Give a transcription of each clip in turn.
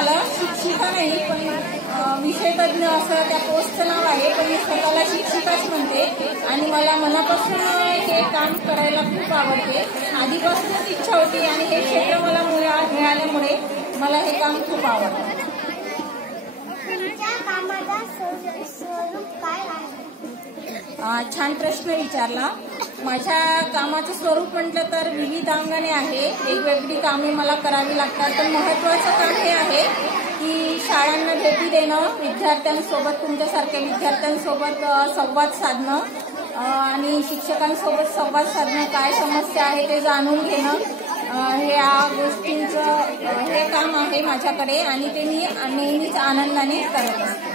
झालं, शिक्षिका नाही पण विषय तज्ञ असं त्या पोस्टचं नाव आहे, पण मी स्वतःला शिक्षिकाच म्हणते आणि मला मनापासून हे काम करायला खूप आवडते. आधीपासूनच इच्छा होती आणि हे क्षेत्र मला मिळाल्यामुळे मला हे काम खूप आवडतं. छान प्रश्न विचारला. माझ्या कामाचं स्वरूप म्हटलं तर विविध अंगाने आहे. वेगवेगळी कामे मला करावी लागतात, पण महत्त्वाचं काम हे आहे की शाळांना भेटी देणं, विद्यार्थ्यांसोबत तुमच्यासारख्या विद्यार्थ्यांसोबत संवाद साधणं आणि शिक्षकांसोबत संवाद साधणं, काय समस्या आहे ते जाणून घेणं, ह्या गोष्टींचं हे काम आहे माझ्याकडे आणि ते मी नेहमीच आनंदाने करत असते.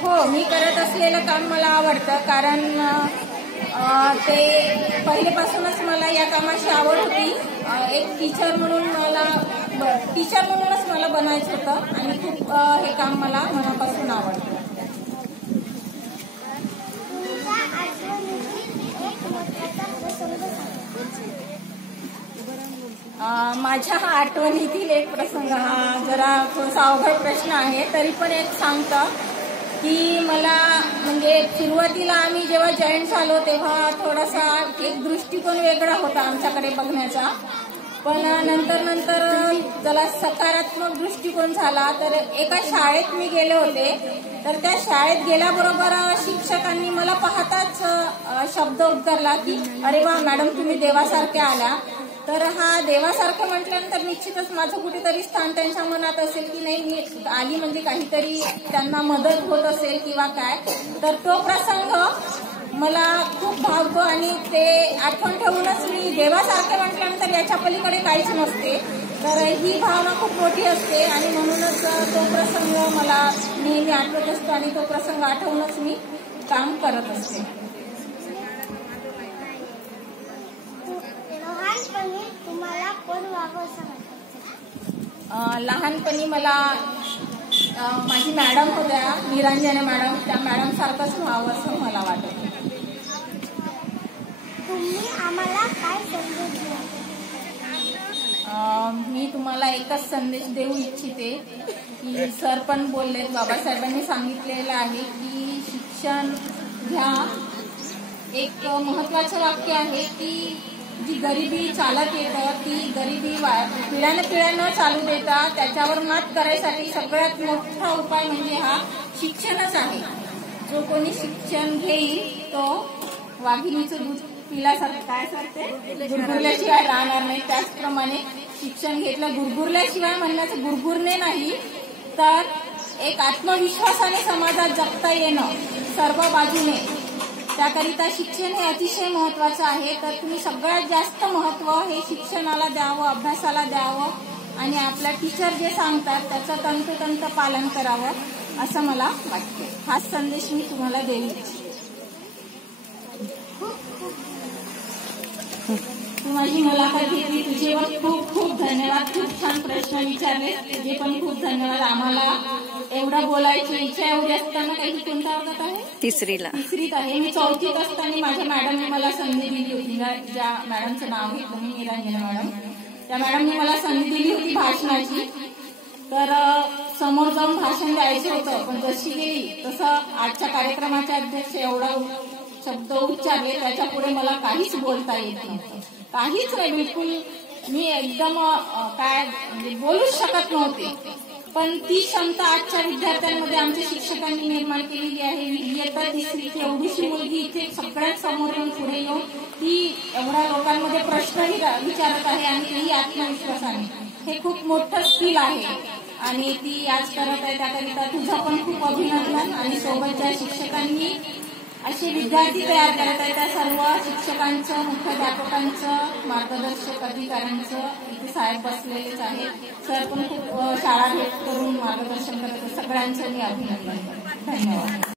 हो, मी करत असलेलं काम मला आवडतं, कारण ते पहिल्यापासूनच मला या कामाची आवड होती. एक टीचर म्हणूनच मला बनायचं होतं आणि खूप हे काम मला मनापासून आवडतं. माझ्या आठवणीतील एक प्रसंग, हा जरा थोडासा अवघड प्रश्न आहे, तरी पण एक सांगतं की मला म्हणजे सुरुवातीला आम्ही जेव्हा जॉईन झालो तेव्हा थोडासा एक दृष्टिकोन वेगळा होता आमच्याकडे बघण्याचा, पण नंतर त्याला सकारात्मक दृष्टिकोन झाला. तर एका शाळेत मी गेले होते, तर त्या शाळेत गेल्याबरोबर शिक्षकांनी मला पाहताच शब्द उद्गारला की अरे वा मॅडम, तुम्ही देवासारख्या आल्या. तर हा देवासारखं म्हटल्यानंतर निश्चितच माझं कुठेतरी स्थान त्यांच्या मनात असेल की नाही, मी आली म्हणजे काहीतरी त्यांना मदत होत असेल किंवा काय. तर तो प्रसंग मला खूप भावतो आणि ते आठवण ठेवूनच मी देवासारखे म्हटल्यानंतर याच्या पलीकडे काहीच नसते, तर ही भावना खूप मोठी असते आणि म्हणूनच तो प्रसंग मला नेहमी आठवत असतो आणि तो प्रसंग आठवूनच मी काम करत असते. तुम्हाला कोण व्हावं असं वाटतं? लहानपणी मला माझी मॅडम होत्या, निरंजने मॅडम, त्या मॅडम सारखंच व्हावं असं मला वाटत. तुम्ही आम्हाला काय संदेश द्या? मी तुम्हाला एकच संदेश देऊ इच्छिते की सर पण बोलले, बाबासाहेबांनी सांगितलेलं आहे की शिक्षण घ्या. एक महत्वाचं वाक्य आहे की जी गरिबी चालत येतं, ती गरिबी पिढ्यानं चालू देता त्याच्यावर मात करायसाठी सगळ्यात मोठा उपाय म्हणजे हा शिक्षणच आहे. जो कोणी शिक्षण घेईल तो वाघिणीचं दूध पिल्यासारखं काय करते, गुरगुरल्याशिवाय राहणार नाही. त्याचप्रमाणे शिक्षण घेतलं, गुरगुरल्याशिवाय म्हणण्याचं गुरगुरणे नाही, तर एक आत्मविश्वासाने समाजात जगता येणं सर्व बाजूने, त्याकरिता शिक्षण हे अतिशय महत्वाचं आहे. तर तुम्ही सगळ्यात जास्त महत्व हे शिक्षणाला द्यावं, अभ्यासाला द्यावं आणि आपल्या टीचर जे सांगतात त्याचं तंतोतंत पालन करावं असं मला वाटते. हाच संदेश मी तुम्हाला देऊ इच्छिते. तू माझी मुलाखत घेतली, तुझे खूप खूप धन्यवाद. खूप छान प्रश्न विचारले, तुझे पण खूप धन्यवाद. आम्हाला एवढं बोलायची इच्छा एवढी असताना काही कोणत्या वर्गात आहे? तिसरीत आहे. मी चौथीत असताना माझ्या मॅडमने मला संधी दिली होती, ज्या मॅडमचं नाव घेतलं मी, निरंजन मॅडम, त्या मॅडमने मला संधी दिली होती भाषणाची. तर समोर जाऊन भाषण द्यायचं होतं, पण जशी गेली तसं आजच्या कार्यक्रमाचे अध्यक्ष एवढा शब्द उच्चारले, त्याच्या पुढे मला काहीच बोलता येत नव्हतं, काहीच नाही, बिलकुल मी एकदम काय म्हणजे बोलूच शकत नव्हते. पण ती क्षमता आजच्या विद्यार्थ्यांमध्ये आमच्या शिक्षकांनी निर्माण केलेली आहे. इयत्ता तिसरीची एवढीशी मुलगी इथे सगळ्यात समोर येऊन पुढे येऊन ती एवढ्या लोकांमध्ये प्रश्नही विचारत आहे आणि तेही आत्मविश्वासाने. हे खूप मोठं स्किल आहे आणि ती आज करत आहे. त्याकरिता तुझं पण खूप अभिनंदन आणि सोबतच्या शिक्षकांनी असे विद्यार्थी तयार करत आहे. त्या सर्व शिक्षकांचं, मुख्याध्यापकांचं, मार्गदर्शक अधिकाऱ्यांचं, इथे साहेब बसलेलेच आहेत, सर पण खूप शाळा भेट करून मार्गदर्शन करत, सगळ्यांचं मी अभिनंदन करते. धन्यवाद.